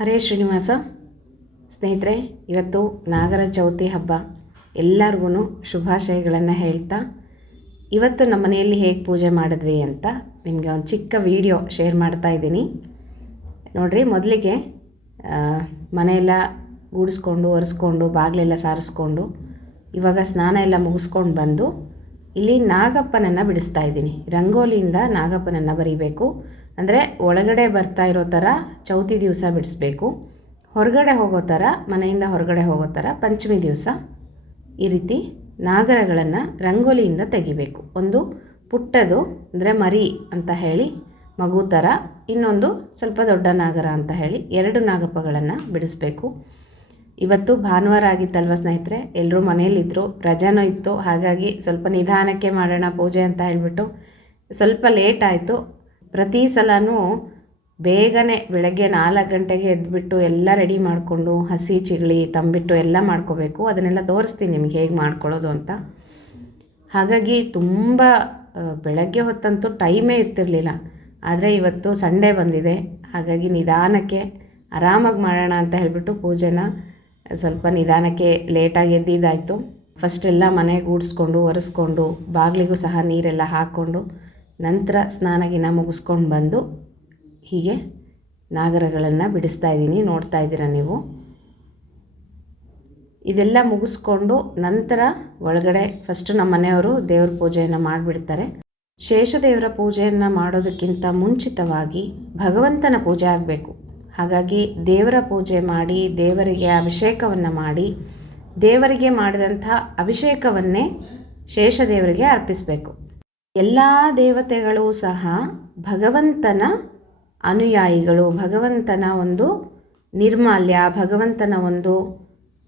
ಹರೇ ಶ್ರೀನಿವಾಸ. ಸ್ನೇಹಿತರೆ, ಇವತ್ತು ನಾಗರ ಚೌತಿ ಹಬ್ಬ. ಎಲ್ಲರಿಗೂ ಶುಭಾಶಯಗಳನ್ನು ಹೇಳ್ತಾ ಇವತ್ತು ನಮ್ಮ ಮನೆಯಲ್ಲಿ ಹೇಗೆ ಪೂಜೆ ಮಾಡಿದ್ವಿ ಅಂತ ನಿಮಗೆ ಒಂದು ಚಿಕ್ಕ ವಿಡಿಯೋ ಶೇರ್ ಮಾಡ್ತಾ ಇದ್ದೀನಿ. ನೋಡಿರಿ, ಮೊದಲಿಗೆ ಮನೆಯೆಲ್ಲ ಗೂಡಿಸ್ಕೊಂಡು ಒರೆಸ್ಕೊಂಡು ಬಾಗಿಲೆಲ್ಲ ಸಾರಿಸ್ಕೊಂಡು ಇವಾಗ ಸ್ನಾನ ಎಲ್ಲ ಮುಗಿಸ್ಕೊಂಡು ಬಂದು ಇಲ್ಲಿ ನಾಗಪ್ಪನನ್ನು ಬಿಡಿಸ್ತಾ ಇದ್ದೀನಿ. ರಂಗೋಲಿಯಿಂದ ನಾಗಪ್ಪನನ್ನು ಬರೀಬೇಕು. ಅಂದರೆ ಒಳಗಡೆ ಬರ್ತಾ ಇರೋ ಥರ ಚೌತಿ ದಿವಸ ಬಿಡಿಸ್ಬೇಕು. ಹೊರಗಡೆ ಹೋಗೋ ಥರ, ಮನೆಯಿಂದ ಹೊರಗಡೆ ಹೋಗೋ ಥರ ಪಂಚಮಿ ದಿವಸ ಈ ರೀತಿ ನಾಗರಗಳನ್ನು ರಂಗೋಲಿಯಿಂದ ತೆಗಿಬೇಕು. ಒಂದು ಪುಟ್ಟದು ಅಂದರೆ ಮರಿ ಅಂತ ಹೇಳಿ ಮಗು ಥರ, ಇನ್ನೊಂದು ಸ್ವಲ್ಪ ದೊಡ್ಡ ನಾಗರ ಅಂತ ಹೇಳಿ 2 ನಾಗಪ್ಪಗಳನ್ನು ಬಿಡಿಸ್ಬೇಕು. ಇವತ್ತು ಭಾನುವಾರ ಆಗಿತ್ತಲ್ವ ಸ್ನೇಹಿತರೆ, ಎಲ್ಲರೂ ಮನೆಯಲ್ಲಿದ್ದರು, ರಜಾನೂ ಇತ್ತು. ಹಾಗಾಗಿ ಸ್ವಲ್ಪ ನಿಧಾನಕ್ಕೆ ಮಾಡೋಣ ಪೂಜೆ ಅಂತ ಹೇಳಿಬಿಟ್ಟು ಸ್ವಲ್ಪ ಲೇಟ್ ಆಯಿತು. ಪ್ರತಿ ಸಲವೂ ಬೇಗನೆ ಬೆಳಗ್ಗೆ 4 ಗಂಟೆಗೆ ಎದ್ದುಬಿಟ್ಟು ಎಲ್ಲ ರೆಡಿ ಮಾಡಿಕೊಂಡು ಹಸಿ ಚಿಗಳಿ ತಂಬಿಟ್ಟು ಎಲ್ಲ ಮಾಡ್ಕೋಬೇಕು. ಅದನ್ನೆಲ್ಲ ತೋರಿಸ್ತೀನಿ ನಿಮಗೆ ಹೇಗೆ ಮಾಡ್ಕೊಳ್ಳೋದು ಅಂತ. ಹಾಗಾಗಿ ತುಂಬ ಬೆಳಗ್ಗೆ ಹೊತ್ತಂತೂ ಟೈಮೇ ಇರ್ತಿರಲಿಲ್ಲ. ಆದರೆ ಇವತ್ತು ಸಂಡೇ ಬಂದಿದೆ, ಹಾಗಾಗಿ ನಿಧಾನಕ್ಕೆ ಆರಾಮಾಗಿ ಮಾಡೋಣ ಅಂತ ಹೇಳಿಬಿಟ್ಟು ಪೂಜೆನ ಸ್ವಲ್ಪ ನಿಧಾನಕ್ಕೆ ಲೇಟಾಗಿ ಎದ್ದಿದ್ದಾಯಿತು. ಫಸ್ಟೆಲ್ಲ ಮನೆ ಗೂಡಿಸ್ಕೊಂಡು ಒರೆಸ್ಕೊಂಡು ಬಾಗಿಲಿಗೂ ಸಹ ನೀರೆಲ್ಲ ಹಾಕ್ಕೊಂಡು ನಂತರ ಸ್ನಾನಗಿನ ಮುಗಿಸ್ಕೊಂಡು ಬಂದು ಹೀಗೆ ನಾಗರಗಳನ್ನು ಬಿಡಿಸ್ತಾ ಇದ್ದೀನಿ. ನೋಡ್ತಾ ಇದ್ದೀರಾ ನೀವು. ಇದೆಲ್ಲ ಮುಗಿಸ್ಕೊಂಡು ನಂತರ ಒಳಗಡೆ ಫಸ್ಟು ನಮ್ಮ ಮನೆಯವರು ದೇವ್ರ ಪೂಜೆಯನ್ನು ಮಾಡಿಬಿಡ್ತಾರೆ. ಶೇಷದೇವರ ಪೂಜೆಯನ್ನು ಮಾಡೋದಕ್ಕಿಂತ ಮುಂಚಿತವಾಗಿ ಭಗವಂತನ ಪೂಜೆ ಆಗಬೇಕು. ಹಾಗಾಗಿ ದೇವರ ಪೂಜೆ ಮಾಡಿ ದೇವರಿಗೆ ಅಭಿಷೇಕವನ್ನು ಮಾಡಿ ದೇವರಿಗೆ ಮಾಡಿದಂಥ ಅಭಿಷೇಕವನ್ನೇ ಶೇಷದೇವರಿಗೆ ಅರ್ಪಿಸಬೇಕು. ಎಲ್ಲ ದೇವತೆಗಳು ಸಹ ಭಗವಂತನ ಅನುಯಾಯಿಗಳು, ಭಗವಂತನ ಒಂದು ನಿರ್ಮಾಲ್ಯ, ಭಗವಂತನ ಒಂದು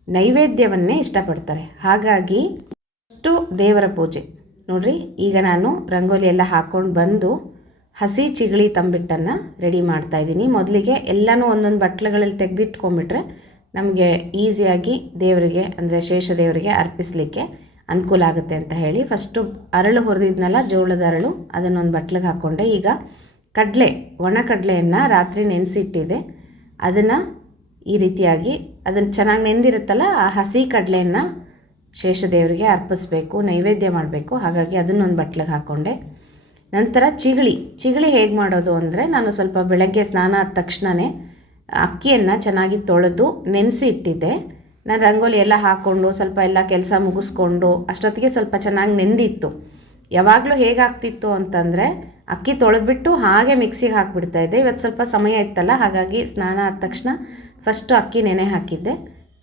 ನೈವೇದ್ಯವನ್ನೇ ಇಷ್ಟಪಡ್ತಾರೆ. ಹಾಗಾಗಿ ಫಸ್ಟು ದೇವರ ಪೂಜೆ. ನೋಡಿರಿ, ಈಗ ನಾನು ರಂಗೋಲಿ ಎಲ್ಲ ಹಾಕ್ಕೊಂಡು ಬಂದು ಹಸಿ ಚಿಗಳಿ ತಂಬಿಟ್ಟನ್ನು ರೆಡಿ ಮಾಡ್ತಾಯಿದ್ದೀನಿ. ಮೊದಲಿಗೆ ಎಲ್ಲನೂ ಒಂದೊಂದು ಬಟ್ಲುಗಳಲ್ಲಿ ತೆಗೆದಿಟ್ಕೊಂಡ್ಬಿಟ್ರೆ ನಮಗೆ ಈಸಿಯಾಗಿ ದೇವರಿಗೆ ಅಂದರೆ ಶೇಷದೇವರಿಗೆ ಅರ್ಪಿಸಲಿಕ್ಕೆ ಅನುಕೂಲ ಆಗುತ್ತೆ ಅಂತ ಹೇಳಿ ಫಸ್ಟು ಅರಳು ಹುರಿದಿದ್ನಲ್ಲ, ಜೋಳದ ಅರಳು, ಅದನ್ನೊಂದು ಬಟ್ಲಿಗೆ ಹಾಕ್ಕೊಂಡೆ. ಈಗ ಕಡಲೆ, ಒಣ ಕಡಲೆಯನ್ನು ರಾತ್ರಿ ನೆನೆಸಿಟ್ಟಿದೆ. ಅದನ್ನು ಈ ರೀತಿಯಾಗಿ ಅದನ್ನು ಚೆನ್ನಾಗಿ ನೆಂದಿರುತ್ತಲ್ಲ, ಆ ಹಸಿ ಕಡಲೆಯನ್ನು ಶೇಷದೇವರಿಗೆ ಅರ್ಪಿಸ್ಬೇಕು, ನೈವೇದ್ಯ ಮಾಡಬೇಕು. ಹಾಗಾಗಿ ಅದನ್ನೊಂದು ಬಟ್ಲಿಗೆ ಹಾಕ್ಕೊಂಡೆ. ನಂತರ ಚಿಗಳಿ ಹೇಗೆ ಮಾಡೋದು ಅಂದರೆ, ನಾನು ಸ್ವಲ್ಪ ಬೆಳಗ್ಗೆ ಸ್ನಾನ ಆದ ತಕ್ಷಣವೇ ಅಕ್ಕಿಯನ್ನು ಚೆನ್ನಾಗಿ ತೊಳೆದು ನೆನೆಸಿ ಇಟ್ಟಿದ್ದೆ. ನಾನು ರಂಗೋಲಿ ಎಲ್ಲ ಹಾಕ್ಕೊಂಡು ಸ್ವಲ್ಪ ಎಲ್ಲ ಕೆಲಸ ಮುಗಿಸ್ಕೊಂಡು ಅಷ್ಟೊತ್ತಿಗೆ ಸ್ವಲ್ಪ ಚೆನ್ನಾಗಿ ನೆಂದಿತ್ತು. ಯಾವಾಗಲೂ ಹೇಗಾಗ್ತಿತ್ತು ಅಂತಂದರೆ ಅಕ್ಕಿ ತೊಳೆದ್ಬಿಟ್ಟು ಹಾಗೆ ಮಿಕ್ಸಿಗೆ ಹಾಕಿಬಿಡ್ತಾಯಿದ್ದೆ. ಇವತ್ತು ಸ್ವಲ್ಪ ಸಮಯ ಇತ್ತಲ್ಲ, ಹಾಗಾಗಿ ಸ್ನಾನ ಆದ ತಕ್ಷಣ ಫಸ್ಟು ಅಕ್ಕಿ ನೆನೆ ಹಾಕಿದ್ದೆ.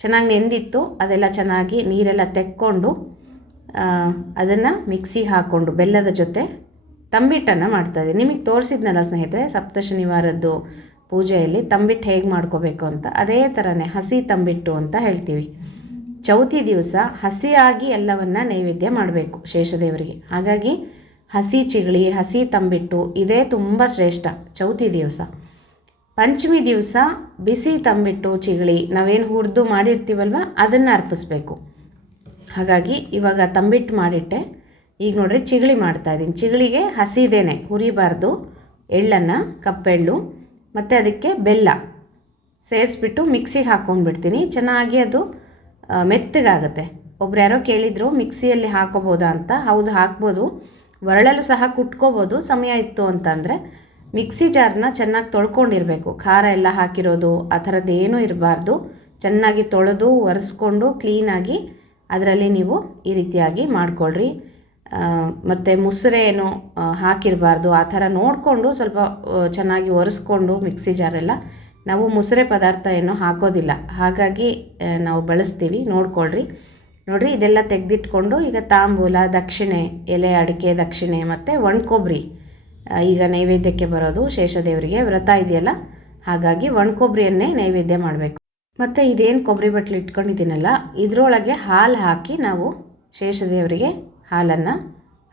ಚೆನ್ನಾಗಿ ನೆಂದಿತ್ತು. ಅದೆಲ್ಲ ಚೆನ್ನಾಗಿ ನೀರೆಲ್ಲ ತೆಕ್ಕೊಂಡು ಅದನ್ನು ಮಿಕ್ಸಿಗೆ ಹಾಕ್ಕೊಂಡು ಬೆಲ್ಲದ ಜೊತೆ ತಂಬಿಟ್ಟನ್ನು ಮಾಡ್ತಾಯಿದ್ದೆ. ನಿಮಗೆ ತೋರಿಸಿದ್ನಲ್ಲ ಸ್ನೇಹಿತರೆ, ಸಪ್ತ ಶನಿವಾರದ್ದು ಪೂಜೆಯಲ್ಲಿ ತಂಬಿಟ್ಟು ಹೇಗೆ ಮಾಡ್ಕೋಬೇಕು ಅಂತ, ಅದೇ ಥರನೇ ಹಸಿ ತಂಬಿಟ್ಟು ಅಂತ ಹೇಳ್ತೀವಿ. ಚೌತಿ ದಿವಸ ಹಸಿಯಾಗಿ ಎಲ್ಲವನ್ನು ನೈವೇದ್ಯ ಮಾಡಬೇಕು ಶೇಷದೇವರಿಗೆ. ಹಾಗಾಗಿ ಹಸಿ ಚಿಗಳಿ, ಹಸಿ ತಂಬಿಟ್ಟು ಇದೇ ತುಂಬ ಶ್ರೇಷ್ಠ ಚೌತಿ ದಿವಸ. ಪಂಚಮಿ ದಿವಸ ಬಿಸಿ ತಂಬಿಟ್ಟು ಚಿಗಳಿ ನಾವೇನು ಹುರಿದು ಮಾಡಿರ್ತೀವಲ್ವ ಅದನ್ನು ಅರ್ಪಿಸ್ಬೇಕು. ಹಾಗಾಗಿ ಇವಾಗ ತಂಬಿಟ್ಟು ಮಾಡಿಟ್ಟೆ. ಈಗ ನೋಡ್ರಿ ಚಿಗಳಿ ಮಾಡ್ತಾಯಿದ್ದೀನಿ. ಚಿಗಳಿಗೆ ಹಸಿದೇನೆ, ಹುರಿಬಾರ್ದು. ಎಳ್ಳನ್ನು, ಕಪ್ಪೆಳ್ಳು ಮತ್ತು ಅದಕ್ಕೆ ಬೆಲ್ಲ ಸೇರಿಸ್ಬಿಟ್ಟು ಮಿಕ್ಸಿಗೆ ಹಾಕ್ಕೊಂಡ್ಬಿಡ್ತೀನಿ. ಚೆನ್ನಾಗಿ ಅದು ಮೆತ್ತಗಾಗುತ್ತೆ. ಒಬ್ರು ಯಾರೋ ಕೇಳಿದರು ಮಿಕ್ಸಿಯಲ್ಲಿ ಹಾಕೋಬೋದಾ ಅಂತ. ಹೌದು, ಹಾಕ್ಬೋದು. ಒರಳಲು ಸಹ ಕುಟ್ಕೋಬೋದು ಸಮಯ ಇತ್ತು ಅಂತಂದರೆ. ಮಿಕ್ಸಿ ಜಾರನ್ನ ಚೆನ್ನಾಗಿ ತೊಳ್ಕೊಂಡಿರಬೇಕು. ಖಾರ ಎಲ್ಲ ಹಾಕಿರೋದು ಆ ಥರದ್ದು ಏನೂ ಇರಬಾರ್ದು. ಚೆನ್ನಾಗಿ ತೊಳೆದು ಒರೆಸ್ಕೊಂಡು ಕ್ಲೀನಾಗಿ ಅದರಲ್ಲಿ ನೀವು ಈ ರೀತಿಯಾಗಿ ಮಾಡಿಕೊಳ್ರಿ. ಮತ್ತು ಮುಸುರೆ ಏನು ಹಾಕಿರಬಾರ್ದು. ಆ ಥರ ನೋಡಿಕೊಂಡು ಸ್ವಲ್ಪ ಚೆನ್ನಾಗಿ ಒರೆಸ್ಕೊಂಡು ಮಿಕ್ಸಿ ಜಾರೆಲ್ಲ. ನಾವು ಮುಸುರೆ ಪದಾರ್ಥ ಏನೋ ಹಾಕೋದಿಲ್ಲ, ಹಾಗಾಗಿ ನಾವು ಬಳಸ್ತೀವಿ, ನೋಡ್ಕೊಳ್ರಿ. ನೋಡಿರಿ, ಇದೆಲ್ಲ ತೆಗೆದಿಟ್ಕೊಂಡು ಈಗ ತಾಂಬೂಲ, ದಕ್ಷಿಣೆ, ಎಲೆ ಅಡಿಕೆ ದಕ್ಷಿಣೆ ಮತ್ತು ಒಣಕೊಬ್ಬರಿ ಈಗ ನೈವೇದ್ಯಕ್ಕೆ ಬರೋದು ಶೇಷದೇವರಿಗೆ. ವ್ರತ ಇದೆಯಲ್ಲ, ಹಾಗಾಗಿ ಒಣಕೊಬ್ಬರಿಯನ್ನೇ ನೈವೇದ್ಯ ಮಾಡಬೇಕು. ಮತ್ತು ಇದೇನು ಕೊಬ್ಬರಿ ಬಟ್ಲು ಇಟ್ಕೊಂಡಿದ್ದೀನಲ್ಲ, ಇದರೊಳಗೆ ಹಾಲು ಹಾಕಿ ನಾವು ಶೇಷದೇವರಿಗೆ ಹಾಲನ್ನು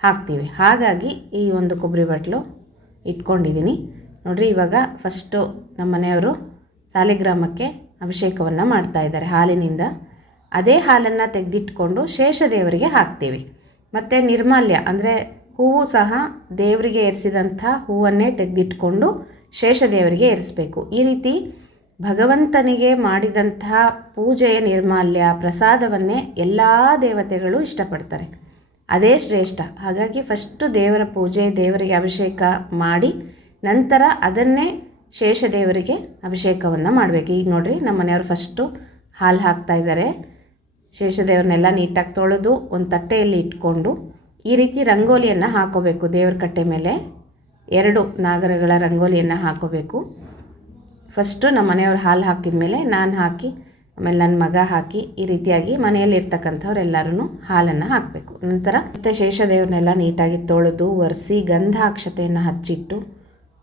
ಹಾಕ್ತೀವಿ. ಹಾಗಾಗಿ ಈ ಒಂದು ಕೊಬ್ಬರಿ ಬಟ್ಲು ಇಟ್ಕೊಂಡಿದ್ದೀನಿ. ನೋಡಿರಿ, ಇವಾಗ ಫಸ್ಟು ನಮ್ಮ ಮನೆಯವರು ಸಾಲಿಗ್ರಾಮಕ್ಕೆ ಅಭಿಷೇಕವನ್ನು ಮಾಡ್ತಾಯಿದ್ದಾರೆ ಹಾಲಿನಿಂದ. ಅದೇ ಹಾಲನ್ನು ತೆಗೆದಿಟ್ಕೊಂಡು ಶೇಷದೇವರಿಗೆ ಹಾಕ್ತೀವಿ. ಮತ್ತು ನಿರ್ಮಾಲ್ಯ ಅಂದರೆ ಹೂವು ಸಹ ದೇವರಿಗೆ ಏರಿಸಿದಂಥ ಹೂವನ್ನೇ ತೆಗೆದಿಟ್ಕೊಂಡು ಶೇಷದೇವರಿಗೆ ಏರಿಸಬೇಕು. ಈ ರೀತಿ ಭಗವಂತನಿಗೆ ಮಾಡಿದಂತಹ ಪೂಜೆಯ ನಿರ್ಮಾಲ್ಯ ಪ್ರಸಾದವನ್ನೇ ಎಲ್ಲ ದೇವತೆಗಳು ಇಷ್ಟಪಡ್ತಾರೆ. ಅದೇ ಶ್ರೇಷ್ಠ. ಹಾಗಾಗಿ ಫಸ್ಟು ದೇವರ ಪೂಜೆ, ದೇವರಿಗೆ ಅಭಿಷೇಕ ಮಾಡಿ ನಂತರ ಅದನ್ನೇ ಶೇಷದೇವರಿಗೆ ಅಭಿಷೇಕವನ್ನು ಮಾಡಬೇಕು. ಈಗ ನೋಡಿರಿ, ನಮ್ಮ ಮನೆಯವರು ಫಸ್ಟು ಹಾಲು ಹಾಕ್ತಾ ಇದ್ದಾರೆ. ಶೇಷದೇವ್ರನ್ನೆಲ್ಲ ನೀಟಾಗಿ ತೊಳೆದು ಒಂದು ತಟ್ಟೆಯಲ್ಲಿ ಇಟ್ಕೊಂಡು ಈ ರೀತಿ ರಂಗೋಲಿಯನ್ನು ಹಾಕೋಬೇಕು. ದೇವ್ರ ಕಟ್ಟೆ ಮೇಲೆ 2 ನಾಗರಗಳ ರಂಗೋಲಿಯನ್ನು ಹಾಕೋಬೇಕು. ಫಸ್ಟು ನಮ್ಮ ಮನೆಯವ್ರು ಹಾಲು ಹಾಕಿದ ಮೇಲೆ ನಾನು ಹಾಕಿ, ಆಮೇಲೆ ನನ್ನ ಮಗ ಹಾಕಿ, ಈ ರೀತಿಯಾಗಿ ಮನೆಯಲ್ಲಿ ಇರ್ತಕ್ಕಂಥವ್ರು ಎಲ್ಲರೂ ಹಾಲನ್ನು ಹಾಕಬೇಕು. ನಂತರ ಮತ್ತೆ ಶೇಷದೇವ್ರನ್ನೆಲ್ಲ ನೀಟಾಗಿ ತೊಳೆದು ಒರೆಸಿ ಗಂಧಾಕ್ಷತೆಯನ್ನು ಹಚ್ಚಿಟ್ಟು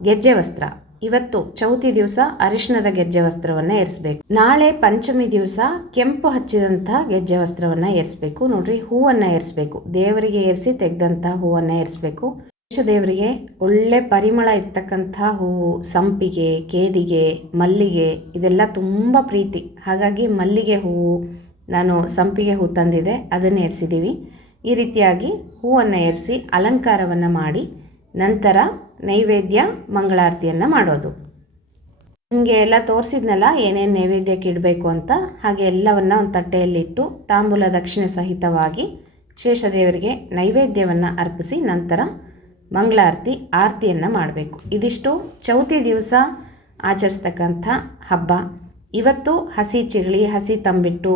ಗೆಜ್ಜೆ ವಸ್ತ್ರ, ಇವತ್ತು ಚೌತಿ ದಿವಸ ಅರಿಶಿಣದ ಗೆಜ್ಜೆ ವಸ್ತ್ರವನ್ನು ಏರಿಸಬೇಕು. ನಾಳೆ ಪಂಚಮಿ ದಿವಸ ಕೆಂಪು ಹಚ್ಚಿದಂಥ ಗೆಜ್ಜೆ ವಸ್ತ್ರವನ್ನು ಏರಿಸಬೇಕು. ನೋಡ್ರಿ, ಹೂವನ್ನು ಏರಿಸಬೇಕು. ದೇವರಿಗೆ ಏರಿಸಿ ತೆಗೆದಂಥ ಹೂವನ್ನು ಏರಿಸಬೇಕು. ದೇವರಿಗೆ ಒಳ್ಳೆ ಪರಿಮಳ ಇರ್ತಕ್ಕಂಥ ಹೂವು, ಸಂಪಿಗೆ, ಕೇದಿಗೆ, ಮಲ್ಲಿಗೆ ಇದೆಲ್ಲ ತುಂಬ ಪ್ರೀತಿ. ಹಾಗಾಗಿ ಮಲ್ಲಿಗೆ ಹೂವು, ನಾನು ಸಂಪಿಗೆ ಹೂ ತಂದಿದೆ, ಅದನ್ನು ಏರಿಸಿದ್ದೀವಿ. ಈ ರೀತಿಯಾಗಿ ಹೂವನ್ನು ಏರಿಸಿ ಅಲಂಕಾರವನ್ನು ಮಾಡಿ ನಂತರ ನೈವೇದ್ಯ ಮಂಗಳಾರತಿಯನ್ನು ಮಾಡೋದು. ನಿಮಗೆ ಎಲ್ಲ ತೋರಿಸಿದ್ನಲ್ಲ ಏನೇನು ನೈವೇದ್ಯಕ್ಕೆ ಇಡಬೇಕು ಅಂತ. ಹಾಗೆ ಎಲ್ಲವನ್ನು ಒಂದು ತಟ್ಟೆಯಲ್ಲಿಟ್ಟು ತಾಂಬೂಲ ದಕ್ಷಿಣೆ ಸಹಿತವಾಗಿ ಶೇಷದೇವರಿಗೆ ನೈವೇದ್ಯವನ್ನು ಅರ್ಪಿಸಿ ನಂತರ ಮಂಗಳಾರತಿ ಆರತಿಯನ್ನು ಮಾಡಬೇಕು. ಇದಿಷ್ಟು ಚೌತಿ ದಿವಸ ಆಚರಿಸ್ತಕ್ಕಂಥ ಹಬ್ಬ. ಇವತ್ತು ಹಸಿ ಚಿಗಳಿ, ಹಸಿ ತಂಬಿಟ್ಟು,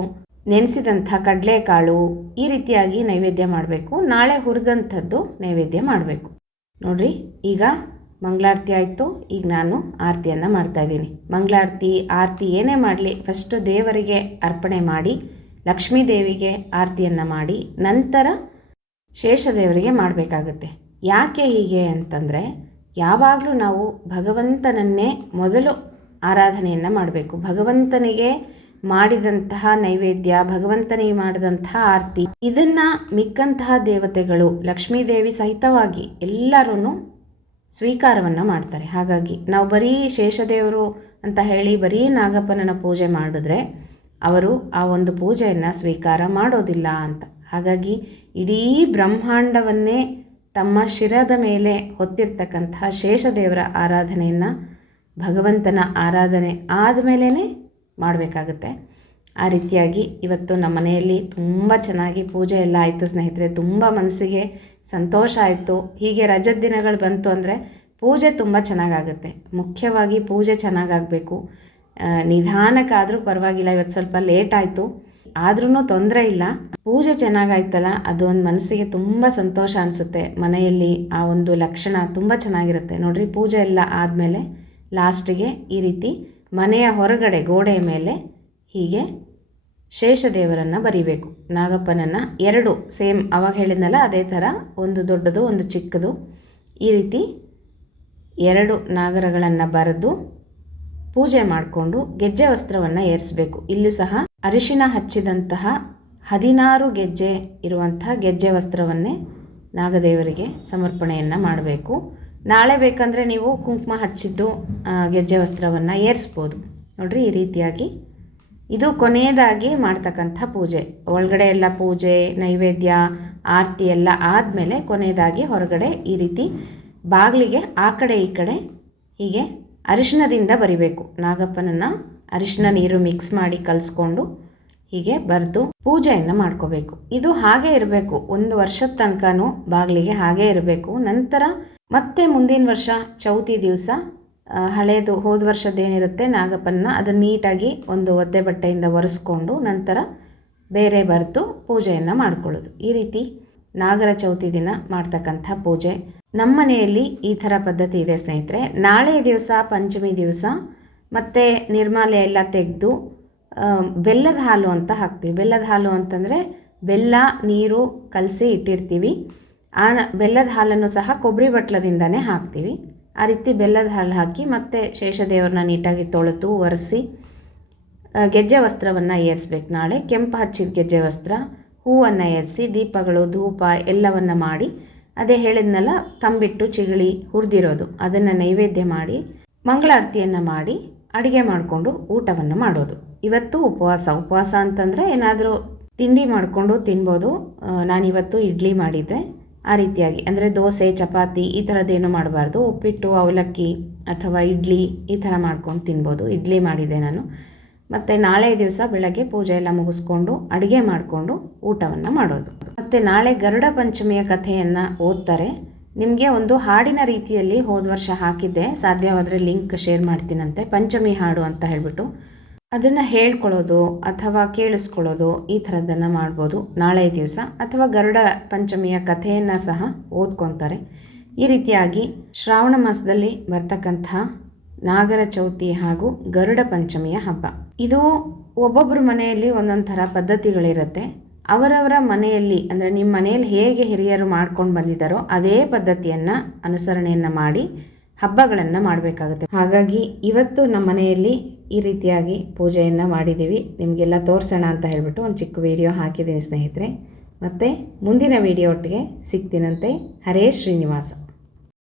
ನೆನೆಸಿದಂಥ ಕಡಲೆಕಾಳು ಈ ರೀತಿಯಾಗಿ ನೈವೇದ್ಯ ಮಾಡಬೇಕು. ನಾಳೆ ಹುರಿದಂಥದ್ದು ನೈವೇದ್ಯ ಮಾಡಬೇಕು. ನೋಡಿರಿ, ಈಗ ಮಂಗಳಾರತಿ ಆಯಿತು. ಈಗ ನಾನು ಆರತಿಯನ್ನು ಮಾಡ್ತಾಯಿದ್ದೀನಿ. ಮಂಗಳಾರತಿ ಆರತಿ ಏನೇ ಮಾಡಲಿ ಫಸ್ಟು ದೇವರಿಗೆ ಅರ್ಪಣೆ ಮಾಡಿ ಲಕ್ಷ್ಮೀ ದೇವಿಗೆ ಆರತಿಯನ್ನು ಮಾಡಿ ನಂತರ ಶೇಷದೇವರಿಗೆ ಮಾಡಬೇಕಾಗುತ್ತೆ. ಯಾಕೆ ಹೀಗೆ ಅಂತಂದರೆ, ಯಾವಾಗಲೂ ನಾವು ಭಗವಂತನನ್ನೇ ಮೊದಲು ಆರಾಧನೆಯನ್ನು ಮಾಡಬೇಕು. ಭಗವಂತನಿಗೆ ಮಾಡಿದಂತಹ ನೈವೇದ್ಯ, ಭಗವಂತನಿಗೆ ಮಾಡಿದಂತಹ ಆರತಿ, ಇದನ್ನು ಮಿಕ್ಕಂತಹ ದೇವತೆಗಳು ಲಕ್ಷ್ಮೀದೇವಿ ಸಹಿತವಾಗಿ ಎಲ್ಲರೂ ಸ್ವೀಕಾರವನ್ನು ಮಾಡ್ತಾರೆ. ಹಾಗಾಗಿ ನಾವು ಬರೀ ಶೇಷದೇವರು ಅಂತ ಹೇಳಿ ಬರೀ ನಾಗಪ್ಪನ ಪೂಜೆ ಮಾಡಿದ್ರೆ ಅವರು ಆ ಒಂದು ಪೂಜೆಯನ್ನು ಸ್ವೀಕಾರ ಮಾಡೋದಿಲ್ಲ ಅಂತ. ಹಾಗಾಗಿ ಇಡೀ ಬ್ರಹ್ಮಾಂಡವನ್ನೇ ತಮ್ಮ ಶಿರದ ಮೇಲೆ ಹೊತ್ತಿರ್ತಕ್ಕಂತಹ ಶೇಷದೇವರ ಆರಾಧನೆಯನ್ನು ಭಗವಂತನ ಆರಾಧನೆ ಆದಮೇಲೇ ಮಾಡಬೇಕಾಗುತ್ತೆ. ಆ ರೀತಿಯಾಗಿ ಇವತ್ತು ನಮ್ಮ ಮನೆಯಲ್ಲಿ ತುಂಬ ಚೆನ್ನಾಗಿ ಪೂಜೆ ಎಲ್ಲ ಆಯಿತು ಸ್ನೇಹಿತರೆ. ತುಂಬ ಮನಸ್ಸಿಗೆ ಸಂತೋಷ ಆಯಿತು. ಹೀಗೆ ರಜದ ದಿನಗಳು ಬಂತು ಅಂದರೆ ಪೂಜೆ ತುಂಬ ಚೆನ್ನಾಗಾಗುತ್ತೆ. ಮುಖ್ಯವಾಗಿ ಪೂಜೆ ಚೆನ್ನಾಗಾಗಬೇಕು. ನಿಧಾನಕ್ಕಾದರೂ ಪರವಾಗಿಲ್ಲ, ಇವತ್ತು ಸ್ವಲ್ಪ ಲೇಟ್ ಆಯಿತು ಆದ್ರೂ ತೊಂದರೆ ಇಲ್ಲ. ಪೂಜೆ ಚೆನ್ನಾಗಾಯ್ತಲ್ಲ, ಅದು ಒಂದು ಮನಸ್ಸಿಗೆ ತುಂಬ ಸಂತೋಷ ಅನಿಸುತ್ತೆ. ಮನೆಯಲ್ಲಿ ಆ ಒಂದು ಲಕ್ಷಣ ತುಂಬ ಚೆನ್ನಾಗಿರುತ್ತೆ. ನೋಡಿರಿ, ಪೂಜೆ ಎಲ್ಲ ಆದಮೇಲೆ ಲಾಸ್ಟಿಗೆ ಈ ರೀತಿ ಮನೆಯ ಹೊರಗಡೆ ಗೋಡೆಯ ಮೇಲೆ ಹೀಗೆ ಶೇಷದೇವರನ್ನು ಬರಿಬೇಕು. ನಾಗಪ್ಪನನ್ನು 2 ಸೇಮ್ ಅವಾಗ ಹೇಳಿದ್ನಲ್ಲ ಅದೇ ಥರ, ಒಂದು ದೊಡ್ಡದು ಒಂದು ಚಿಕ್ಕದು, ಈ ರೀತಿ 2 ನಾಗರಗಳನ್ನು ಬರೆದು ಪೂಜೆ ಮಾಡಿಕೊಂಡು ಗೆಜ್ಜೆ ವಸ್ತ್ರವನ್ನು ಏರಿಸಬೇಕು. ಇಲ್ಲೂ ಸಹ ಅರಿಶಿಣ ಹಚ್ಚಿದಂತಹ 16 ಗೆಜ್ಜೆ ಇರುವಂತಹ ಗೆಜ್ಜೆ ವಸ್ತ್ರವನ್ನೇ ನಾಗದೇವರಿಗೆ ಸಮರ್ಪಣೆಯನ್ನು ಮಾಡಬೇಕು. ನಾಳೆ ಬೇಕಂದರೆ ನೀವು ಕುಂಕುಮ ಹಚ್ಚಿದ್ದು ಗೆಜ್ಜೆ ವಸ್ತ್ರವನ್ನು ಏರಿಸ್ಬೋದು. ನೋಡಿರಿ, ಈ ರೀತಿಯಾಗಿ ಇದು ಕೊನೆಯದಾಗಿ ಮಾಡ್ತಕ್ಕಂಥ ಪೂಜೆ. ಒಳಗಡೆ ಎಲ್ಲ ಪೂಜೆ, ನೈವೇದ್ಯ, ಆರತಿ ಎಲ್ಲ ಆದಮೇಲೆ ಕೊನೆಯದಾಗಿ ಹೊರಗಡೆ ಈ ರೀತಿ ಬಾಗಿಲಿಗೆ ಆ ಕಡೆ ಈ ಕಡೆ ಹೀಗೆ ಅರಿಶಿಣದಿಂದ ಬರಿಬೇಕು. ನಾಗಪ್ಪನನ್ನು ಅರಿಶಿಣ ನೀರು ಮಿಕ್ಸ್ ಮಾಡಿ ಕಲಿಸ್ಕೊಂಡು ಹೀಗೆ ಬರೆದು ಪೂಜೆಯನ್ನು ಮಾಡ್ಕೋಬೇಕು. ಇದು ಹಾಗೇ ಇರಬೇಕು, 1 ವರ್ಷದ ತನಕನೂ ಬಾಗಿಲಿಗೆ ಹಾಗೇ ಇರಬೇಕು. ನಂತರ ಮತ್ತೆ ಮುಂದಿನ ವರ್ಷ ಚೌತಿ ದಿವಸ ಹಳೇದು ಹೋದ ವರ್ಷದ್ದೇನಿರುತ್ತೆ ನಾಗಪ್ಪನ ಅದನ್ನು ನೀಟಾಗಿ ಒಂದು ಒದ್ದೆ ಬಟ್ಟೆಯಿಂದ ಒರೆಸ್ಕೊಂಡು ನಂತರ ಬೇರೆ ಬರೆದು ಪೂಜೆಯನ್ನು ಮಾಡ್ಕೊಳ್ಳೋದು. ಈ ರೀತಿ ನಾಗರ ಚೌತಿ ದಿನ ಮಾಡ್ತಕ್ಕಂಥ ಪೂಜೆ. ನಮ್ಮ ಮನೆಯಲ್ಲಿ ಈ ಥರ ಪದ್ಧತಿ ಇದೆ ಸ್ನೇಹಿತರೆ. ನಾಳೆ ದಿವಸ ಪಂಚಮಿ ದಿವಸ ಮತ್ತು ನಿರ್ಮಾಲ್ಯ ಎಲ್ಲ ತೆಗೆದು ಬೆಲ್ಲದ ಹಾಲು ಅಂತ ಹಾಕ್ತೀವಿ. ಬೆಲ್ಲದ ಹಾಲು ಅಂತಂದರೆ ಬೆಲ್ಲ ನೀರು ಕಲಸಿ ಇಟ್ಟಿರ್ತೀವಿ. ಆ ಬೆಲ್ಲದ ಹಾಲನ್ನು ಸಹ ಕೊಬ್ಬರಿ ಬಟ್ಲದಿಂದನೇ ಹಾಕ್ತೀವಿ. ಆ ರೀತಿ ಬೆಲ್ಲದ ಹಾಲು ಹಾಕಿ ಮತ್ತು ಶೇಷದೇವ್ರನ್ನ ನೀಟಾಗಿ ತೊಳೆದು ಒರೆಸಿ ಗೆಜ್ಜೆ ವಸ್ತ್ರವನ್ನು ಏರಿಸ್ಬೇಕು. ನಾಳೆ ಕೆಂಪು ಹಚ್ಚಿದ ಗೆಜ್ಜೆ ವಸ್ತ್ರ, ಹೂವನ್ನು ಏರಿಸಿ ದೀಪಗಳು ಧೂಪ ಎಲ್ಲವನ್ನು ಮಾಡಿ, ಅದೇ ಹೇಳಿದ್ನಲ್ಲ ತಂಬಿಟ್ಟು ಚಿಗಳಿ ಹುರಿದಿರೋದು ಅದನ್ನು ನೈವೇದ್ಯ ಮಾಡಿ ಮಂಗಳಾರತಿಯನ್ನು ಮಾಡಿ ಅಡುಗೆ ಮಾಡಿಕೊಂಡು ಊಟವನ್ನು ಮಾಡೋದು. ಇವತ್ತು ಉಪವಾಸ ಅಂತಂದರೆ ಏನಾದರೂ ತಿಂಡಿ ಮಾಡಿಕೊಂಡು ತಿನ್ಬೋದು. ನಾನಿವತ್ತು ಇಡ್ಲಿ ಮಾಡಿದ್ದೆ. ಆ ರೀತಿಯಾಗಿ ಅಂದರೆ ದೋಸೆ ಚಪಾತಿ ಈ ಥರದ್ದೇನು ಮಾಡಬಾರ್ದು. ಉಪ್ಪಿಟ್ಟು ಅವಲಕ್ಕಿ ಅಥವಾ ಇಡ್ಲಿ ಈ ಥರ ಮಾಡ್ಕೊಂಡು ತಿನ್ಬೋದು. ಇಡ್ಲಿ ಮಾಡಿದೆ ನಾನು. ಮತ್ತು ನಾಳೆ ದಿವಸ ಬೆಳಗ್ಗೆ ಪೂಜೆ ಎಲ್ಲ ಮುಗಿಸ್ಕೊಂಡು ಅಡುಗೆ ಮಾಡಿಕೊಂಡು ಊಟವನ್ನು ಮಾಡೋದು. ಮತ್ತು ನಾಳೆ ಗರುಡ ಪಂಚಮಿಯ ಕಥೆಯನ್ನು ಓದ್ತಾರೆ. ನಿಮಗೆ ಒಂದು ಹಾಡಿನ ರೀತಿಯಲ್ಲಿ ಹೋದ ವರ್ಷ ಹಾಕಿದ್ದೆ, ಸಾಧ್ಯವಾದರೆ ಲಿಂಕ್ ಶೇರ್ ಮಾಡ್ತೀನಂತೆ. ಪಂಚಮಿ ಹಾಡು ಅಂತ ಹೇಳಿಬಿಟ್ಟು ಅದನ್ನು ಹೇಳ್ಕೊಳ್ಳೋದು ಅಥವಾ ಕೇಳಿಸ್ಕೊಳ್ಳೋದು ಈ ಥರದ್ದನ್ನು ಮಾಡ್ಬೋದು ನಾಳೆ ದಿವಸ. ಅಥವಾ ಗರುಡ ಪಂಚಮಿಯ ಕಥೆಯನ್ನು ಸಹ ಓದ್ಕೊತಾರೆ. ಈ ರೀತಿಯಾಗಿ ಶ್ರಾವಣ ಮಾಸದಲ್ಲಿ ಬರ್ತಕ್ಕಂತಹ ನಾಗರ ಚೌತಿ ಹಾಗೂ ಗರುಡ ಪಂಚಮಿಯ ಹಬ್ಬ. ಇದು ಒಬ್ಬೊಬ್ಬರ ಮನೆಯಲ್ಲಿ ಒಂದೊಂದು ಥರ ಪದ್ಧತಿಗಳಿರುತ್ತೆ. ಅವರವರ ಮನೆಯಲ್ಲಿ ಅಂದರೆ ನಿಮ್ಮ ಮನೆಯಲ್ಲಿ ಹೇಗೆ ಹಿರಿಯರು ಮಾಡ್ಕೊಂಡು ಬಂದಿದ್ದಾರೋ ಅದೇ ಪದ್ಧತಿಯನ್ನು ಅನುಸರಣೆಯನ್ನು ಮಾಡಿ ಹಬ್ಬಗಳನ್ನು ಮಾಡಬೇಕಾಗುತ್ತೆ. ಹಾಗಾಗಿ ಇವತ್ತು ನಮ್ಮ ಮನೆಯಲ್ಲಿ ಈ ರೀತಿಯಾಗಿ ಪೂಜೆಯನ್ನು ಮಾಡಿದ್ದೀವಿ. ನಿಮಗೆಲ್ಲ ತೋರಿಸೋಣ ಅಂತ ಹೇಳಿಬಿಟ್ಟು ಒಂದು ಚಿಕ್ಕ ವಿಡಿಯೋ ಹಾಕಿದ್ದೀನಿ ಸ್ನೇಹಿತರೆ. ಮತ್ತು ಮುಂದಿನ ವಿಡಿಯೋ ಒಟ್ಟಿಗೆ ಸಿಗ್ತೀನಂತೆ. ಹರೇ ಶ್ರೀನಿವಾಸ.